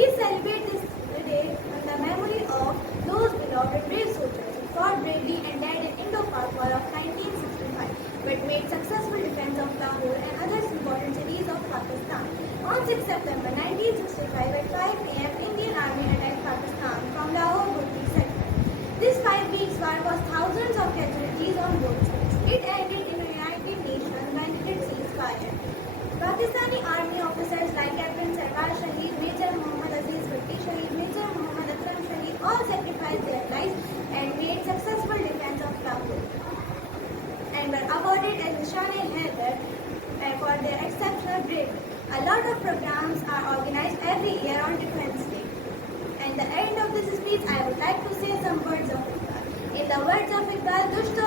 We celebrate this day in the memory of those beloved brave soldiers who fought bravely and died in Indo-Pak War of 1965, but made successful defense of Lahore and other important cities of Pakistan. On 6 September 1965 at 5 p.m., Indian Army attacked Pakistan from Lahore Ghurti sector. This 5 weeks war caused thousands of casualties on both sides. It ended in a United Nations mandated ceasefire. Pakistani army officers like Captain Sarkar Shahid, Major Muhammad Aziz Bhatti Shahid, Major Muhammad Akram Shahid all sacrificed their lives and made successful defense of Lahore and were awarded as Nishan-e-Haider for their exceptional bravery. A lot of programs are organized every year on Defense Day. At the end of this speech, I would like to say some words of Iqbal. In the words of Iqbal, Dushto